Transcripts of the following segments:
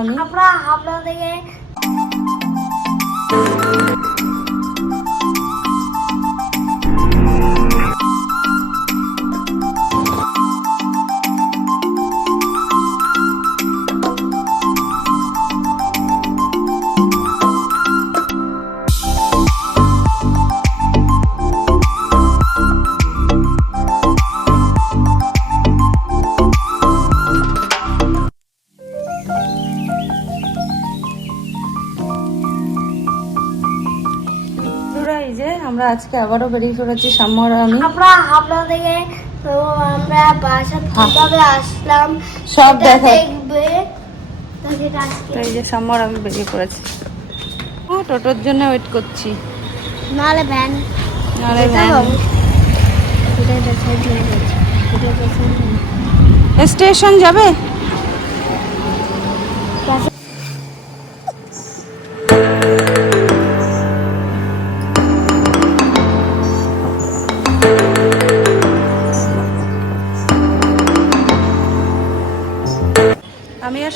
আমরা হাবড়া থেকে আমরা আজকে আবারও বেরিয়ে পড়েছি সাম্যর আমি আমরা হাবড়া থেকে তো আমরা বাসা কীভাবে আসলাম সব দেখবে। তো এই যে সাম্যর আমি বেরিয়ে পড়েছি। ও টোটোর জন্য ওয়েট করছি। নালে ভ্যান নাহলে যেতে van- হবে।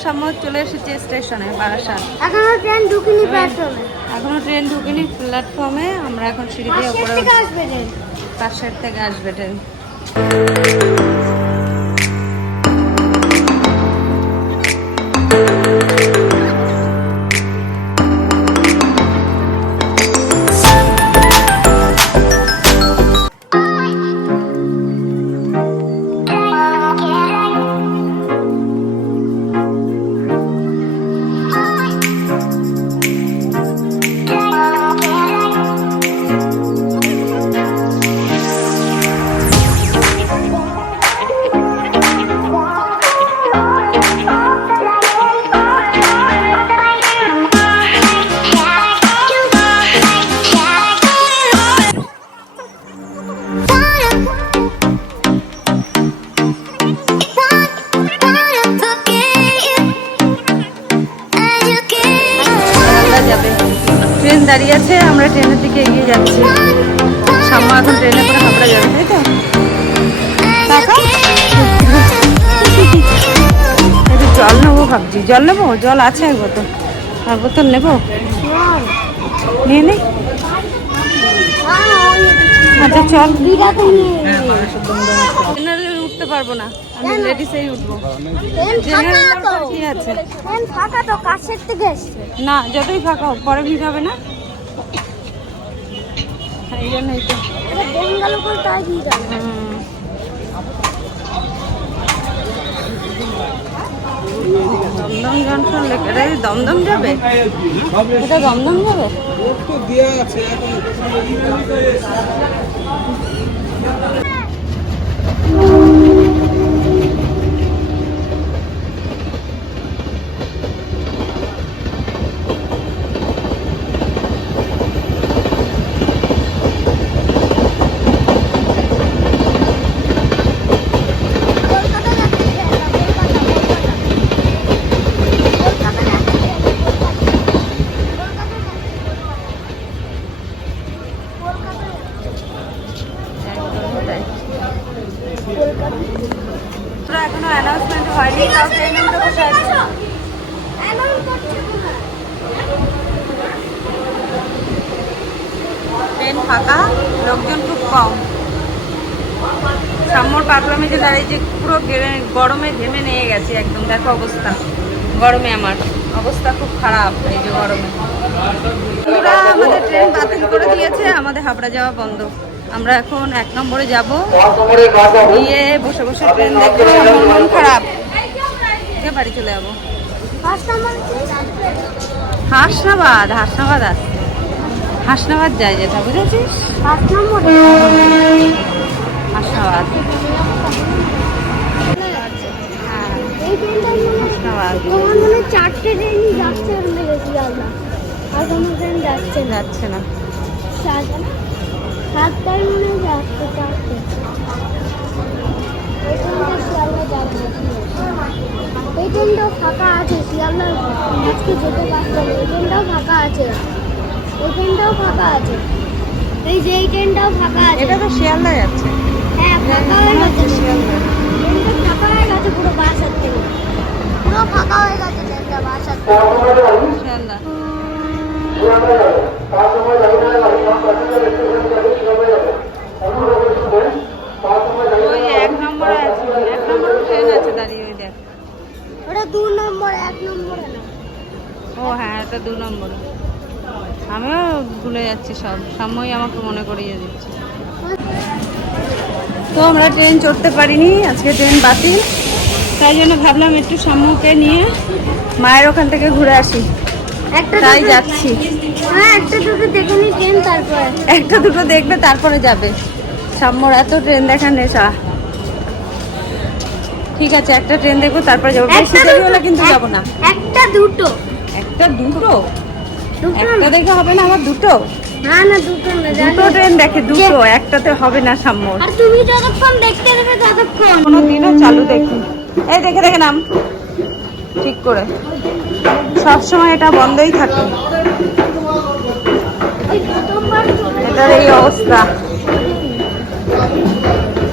সাম্য চলে এসেছি স্টেশনে বারাসাত। এখনও ট্রেন ঢুকিনি প্ল্যাটফর্মে এখনও ট্রেন ঢুকিনি প্ল্যাটফর্মে আমরা এখন সিঁড়ি দিয়ে উপরে পাশের থেকে আসবে ট্রেন। ভাবছি জল নেব? জল আছে এক বোতল এক বোতল নেব? নিয়ে নেই আচ্ছা চল। জেনারেলে উঠতে পারব না। আমি লেডিসেই উঠবো। ট্রেন ফাঁকা জেনারেল তো। কি আছে? ফাঁকা তো কাছের থেকে না যতই ফাঁকা হোক পরে ভিড় হবে না? এই জন্যই তো। এটা করে তাই দিয়ে যাবে দমদম জংশন লেখা এটা দমদম যাবে? এটা দমদম যাবে? কলকাতা যাচ্ছে কলকাতা যাচ্ছে কলকাতা তাই। তোরা এখনও অ্যানাউন্সমেন্ট হয়নি তাও ট্রেনে উঠে বসে আছিস। ট্রেন ফাঁকা লোকজন খুব কম। সাম্যর পাগলামে যে দাঁড়িয়েছে পুরো গেড়ে- গরমে ঘেমে নিয়ে গেছে একদম। দেখো অবস্থা। গরমে আমার। অবস্থা খুব খারাপ এই যে গরমে। ওরা আমাদের ট্রেন বাতিল করে দিয়েছে, আমাদের হাবড়া যাওয়া বন্ধ। আমরা এখন এক নম্বরে যাব। গিয়ে বসে বসে ট্রেন দেখব। মন খারাপ। বাড়ি চলে যাব? হাসনাবাদ হাসনাবাদ আছে। হাসনাবাদ যায় যেটা বুঝেছিস? হাসনাবাদ? হয় চারটে ট্রেনই যাচ্ছে আর কোনো ট্রেন যাচ্ছে যাচ্ছে না। সাতটার মনে যাচ্ছে চারটে। এই ট্রেনটা শিয়ালদা যাবে। এই ট্রেনটাও ফাঁকা আছে শিয়ালদা আজকে যেতে পারতাম এই ট্রেনটাও ফাঁকা আছে। এই ট্রেনটাও ফাঁকা আছে। এই যে এই ট্রেনটাও ফাঁকা আছে। এটা তো শিয়ালদা যাচ্ছে হ্যাঁ ফাঁকা হয়ে গেছে। হচ্ছে শিয়ালদা ট্রেনটা ফাঁকা হয়ে গেছে পুরো বাসের থেকে পুরো ফাঁকা হয়ে গেছে ট্রেনটা বাস আসাতে শিয়ালদা। ওই এক নম্বরে আছে এক নম্বরে ট্রেন আছে দাঁড়িয়ে ওই দেখ। ওটা দু নম্বর এক নম্বরে না। ও হ্যাঁ এটা দু নম্বরে। আমিও ভুলে যাচ্ছি সব। সাময়িক আমাকে মনে করিয়ে দিচ্ছে। তো আমরা ট্রেন চড়তে পারিনি আজকে ট্রেন বাতিল। তাই জন্য ভাবলাম একটু সাম্যকে নিয়ে মায়ের ওখান থেকে ঘুরে আসি। একটা তাই দুটো- যাচ্ছি। হ্যাঁ একটা দুটো দেখে নি ট্রেন তারপরে। একটা দুটো দেখবে তারপরে যাবে। সাম্যর এত ট্রেন দেখার নেশা। ঠিক আছে একটা ট্রেন দেখব তারপরে যাব। বেশি দেরি হলে কিন্তু যাব না। একটা দুটো। একটা দুটো? একটা দেখে হবে না আমার দুটো? না না দুটো না দুটো ট্রেন দেখে দুটো একটাতে হবে না সাম্যর আর তুমি যতক্ষণ দেখতে দেবে ততক্ষণ। কোনো দিনও চালু দেখি এই দেখে দেখে নাম। ঠিক করে। সব সময় এটা বন্ধই থাকে। এটার এই অবস্থা।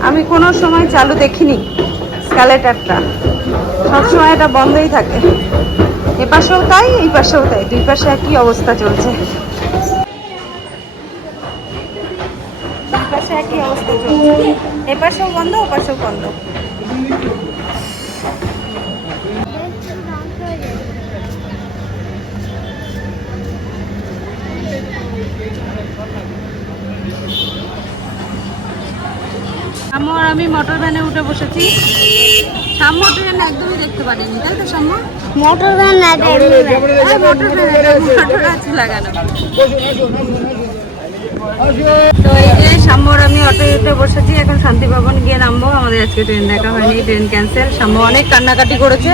আমি কোনো সময় চালু দেখিনি স্ক্যালেটারটা সবসময় এটা বন্ধই থাকে। এ পাশেও তাই, এই পাশেও তাই। দুই পাশে একই অবস্থা চলছে। দুই পাশে একই অবস্থা চলছে। বন্ধ ওপাশেও পাশেও বন্ধ। আর আমি মোটর ভ্যানে উঠে বসেছি। সাম্য ট্রেন একদমই দেখতে পারিনি তাই তো সাম্য মোটর ভ্যান না ভ্যান। মোটর ভ্যানে আছে। লাগানো। তো এই যে সাম্যর আমি অটোতে বসেছি এখন শান্তি ভবন গিয়ে নামবো। আমাদের আজকে ট্রেন দেখা হয়নি ট্রেন ক্যান্সেল। সাম্য অনেক কান্নাকাটি করেছে।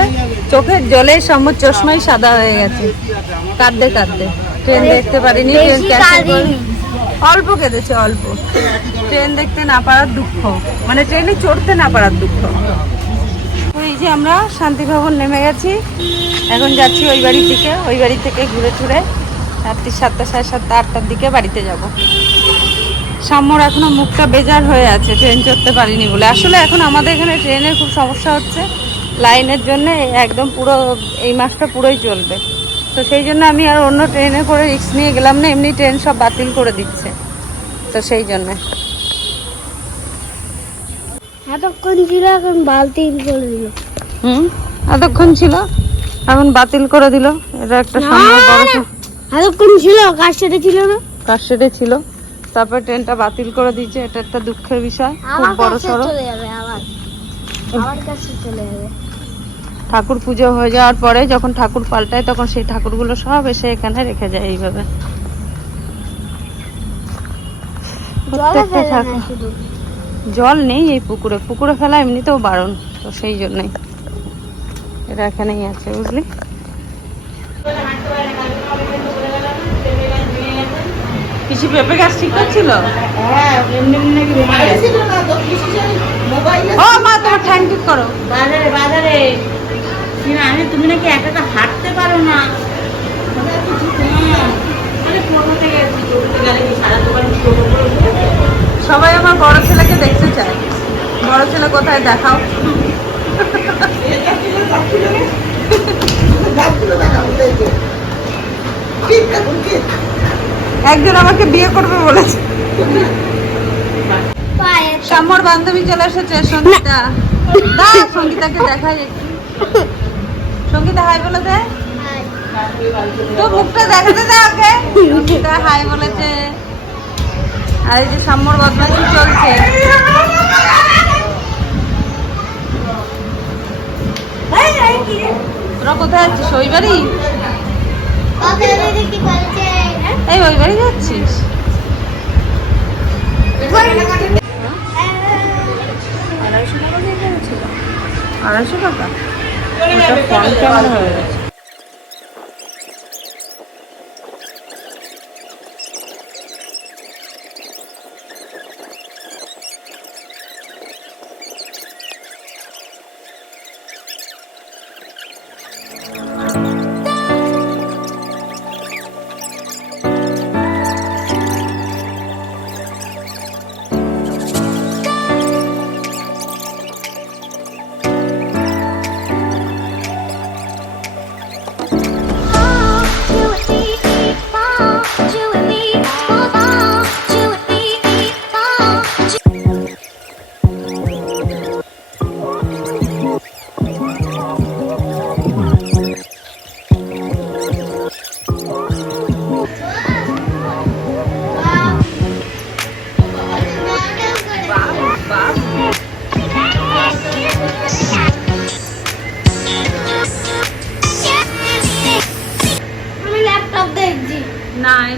চোখের জলে সাম্যর চশমাই সাদা হয়ে গেছে। কাঁদতে কাঁদতে। ট্রেন দেখতে পারিনি ট্রেন ক্যান্সেল। অল্প কেঁদেছে অল্প। ট্রেন দেখতে না পারার দুঃখ। মানে ট্রেনে চড়তে না পারার দুঃখ। এই যে আমরা শান্তি ভবন নেমে গেছি। এখন যাচ্ছি ওই বাড়ির দিকে। ওই বাড়ি থেকে ঘুরে টুরে রাত্রি সাতটা, সাড়ে সাতটা, আটটার দিকে বাড়িতে যাব। সাম্যর এখনও মুখটা বেজার হয়ে আছে, ট্রেন চড়তে পারিনি বলে। আসলে এখন আমাদের এখানে ট্রেনের খুব সমস্যা হচ্ছে। লাইনের জন্য একদম পুরো, এই মাসটা পুরোই চলবে। তো সেই জন্য আমি আর অন্য ট্রেনে করে রিস্ক নিয়ে গেলাম না এমনি ট্রেন সব বাতিল করে দিচ্ছে। তো সেই জন্য। এতক্ষণ ছিল এখন বালতি করে দিল। হুম? এতক্ষণ ছিল এখন বাতিল করে দিল। এটা একটা এতক্ষণ ছিল কার সাথে ছিল না? কাশিতে ছিল? তারপর ট্রেনটা বাতিল করে দিয়েছে এটা একটা দুঃখের বিষয় খুব বড় সড়ো চলে যাবে আবার। আমার কাছে চলে যাবে। ঠাকুর পুজো হয়ে যাওয়ার পরে যখন ঠাকুর পাল্টায় তখন সেই ঠাকুরগুলো সব এসে এখানে রেখে যায় এইভাবে। প্রত্যেকটা ঠাকুর জল নেই এই পুকুরে। পুকুরে ফেলা এমনিতেও বারণ তো সেই জন্যই। এটা এখানেই আছে বুঝলি? পিসি পেঁপে গাছ ঠিক করছিল? ও মা তোমার ঠ্যাং ঠিক করো। বাজারে বাজারে। আমি তুমি নাকি একা একা হাঁটতে পারো না। আরে? সবাই আমার বড় ছেলেকে দেখতে চায়। বড় ছেলে কোথায় দেখাও? একজন আমাকে বিয়ে করবে বলেছে। পায়ে সাম্যর বান্ধবী চলে এসেছে সঙ্গীতা। সঙ্গীতাকে দেখাই একটু। সঙ্গীতা হাই বলে দে। তো মুখটা দেখাতে দে ওকে সঙ্গীতা হাই বলেছে আর এই যে সাম্যর বদমাইশি চলছে। তোরা কোথায় যাচ্ছিস ওই বাড়ি এই ওই বাড়ি যাচ্ছিস আড়াইশো টাকা? 我的黄金了。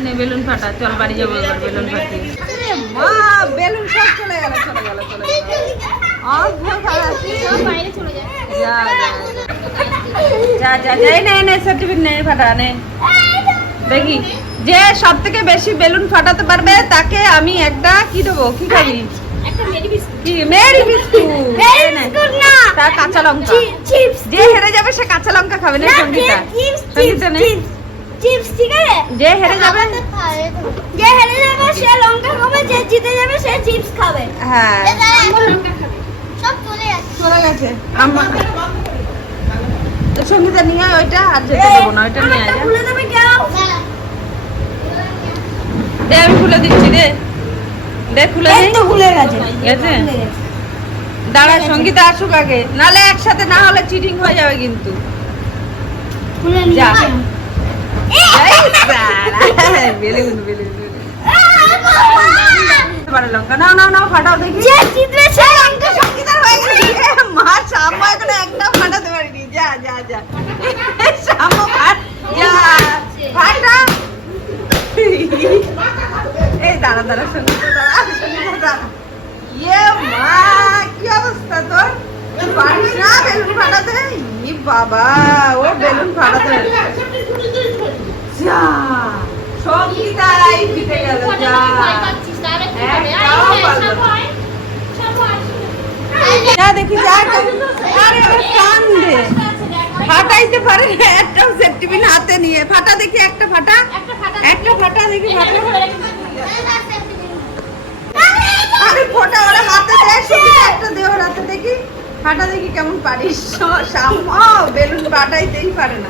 নাই বেলুন ফাটা চল বাড়ি যাব এবার বেলুন বেলুন সব চলে গেল চলে গেল চলে গেল। দেখি যে সব থেকে বেশি বেলুন ফাটাতে পারবে তাকে আমি একটা কি দেবো? কি খাবি? কাঁচা লঙ্কা। যে হেরে যাবে সে কাঁচা লঙ্কা খাবে না সঙ্গীতা। চিপস ঠিক আছে? যে হেরে যাবে। যে হেরে যাবে সে লঙ্কা খাবে যে জিতে যাবে সে চিপস খাবে। হ্যাঁ। সব চলে যাচ্ছে। চলে গেছে। আমার সঙ্গীতা নিয়ে ওইটা আর যেতে দেবো না ওইটা নিয়ে আয় খুলে দেবে কেউ দে আমি খুলে দিচ্ছি দে। দে খুলে দিই তো খুলে গেছে। গেছে? দাঁড়া সঙ্গীতা আসুক আগে। নালে একসাথে না হলে চিটিং হয়ে যাবে কিন্তু। খুলে যা। নিয়ে লঙ্কা নাও নাও নাও ফাটাও দেখি যে জিতবে সে লঙ্কা সঙ্গীতার গেছে। এ মা শাম্মা এখনও একটা ফাটাতে পারিনি। যা যা যা। অবস্থা তোর? না বেলুন ফাটাতে? বাবা, ও বেলুন ফাটাতে। যা। সঙ্গীতাই জিতে গেল যা। যা দেখি যা আরে আবার কান্দে ফাটাইতে পারে না একটাও সেফটিপিন হাতে নিয়ে। ফাটা দেখি একটা ফাটা? একটা ফাটা দেখি। ফাটা আরে ফোটা ওরা হাতে দেয় একটা দে ওর হাতে দেখি। ফাটা দেখি কেমন পারিস। সাম্মা বেলুন ফাটাইতেই পারে না।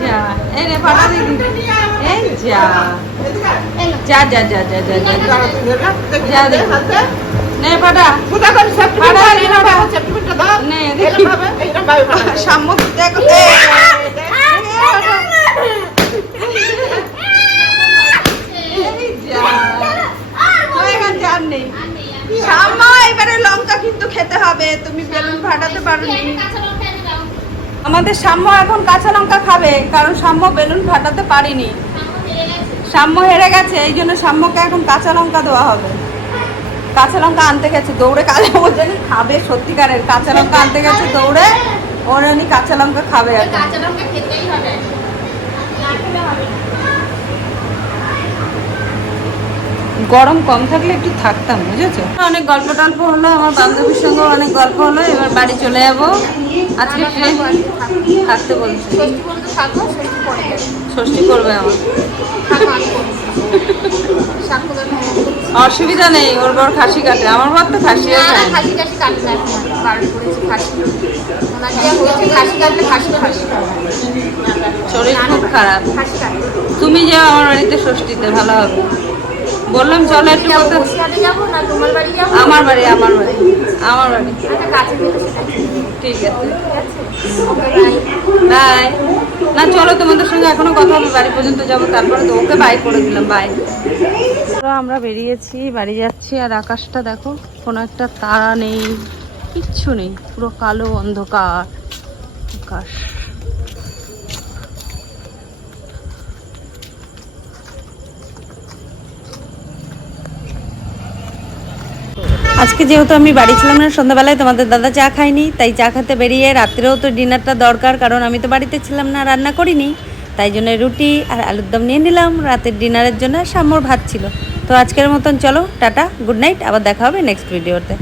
যা রে এই যা। যা যা যা নে এবারে লঙ্কা কিন্তু খেতে হবে। তুমি বেলুন ফাটাতে পারোনি। আমাদের সাম্য এখন কাঁচা লঙ্কা খাবে কারণ সাম্য বেলুন ফাটাতে পারিনি। সাম্য হেরে গেছে এই জন্য সাম্যকে এখন কাঁচা লঙ্কা দেওয়া হবে। কাঁচা লঙ্কা আনতে গেছে দৌড়ে কাঁচা ও জানি খাবে সত্যিকারের কাঁচা লঙ্কা আনতে গেছে দৌড়ে ওর কাঁচা লঙ্কা খাবে এখন। গরম কম থাকলে একটু থাকতাম বুঝেছ? অনেক গল্প টল্প হলো আমার বান্ধবীর সঙ্গে অনেক গল্প হলো এবার বাড়ি চলে যাব। আজকে ট্রেন থাকতে বলছে। ষষ্ঠী করবে আমার। অসুবিধা নেই ওর বর খাসি কাটে। আমার বর তো খাসি শরীর খুব খারাপ। তুমি যাও আমার বাড়িতে ষষ্ঠীতে ভালো হবে। বললাম চলো একটু আমার বাড়ি আমার বাড়ি আমার বাড়ি। ঠিক আছে। বাই না, চলো তোমাদের সঙ্গে এখনও কথা হবে, বাড়ি পর্যন্ত যাব, তারপরে তো ওকে বাই করে দিলাম বাই আমরা বেরিয়েছি, বাড়ি যাচ্ছি, আর আকাশটা দেখো, কোনো একটা তারা নেই, কিচ্ছু নেই, পুরো কালো অন্ধকার আকাশ। আজকে যেহেতু আমি বাড়ি ছিলাম না, সন্ধ্যাবেলায় তোমাদের দাদা চা খাইনি, তাই চা খেতে বেরিয়ে রাত্রেও তো ডিনারটা দরকার, কারণ আমি তো বাড়িতে ছিলাম না, রান্না করিনি। তাই জন্য রুটি আর আলুর দম নিয়ে নিলাম, রাতের ডিনারের জন্য সামর ভাত ছিল। তো আজকের মতন চলো, টাটা, গুড নাইট, আবার দেখা হবে নেক্সট ভিডিওতে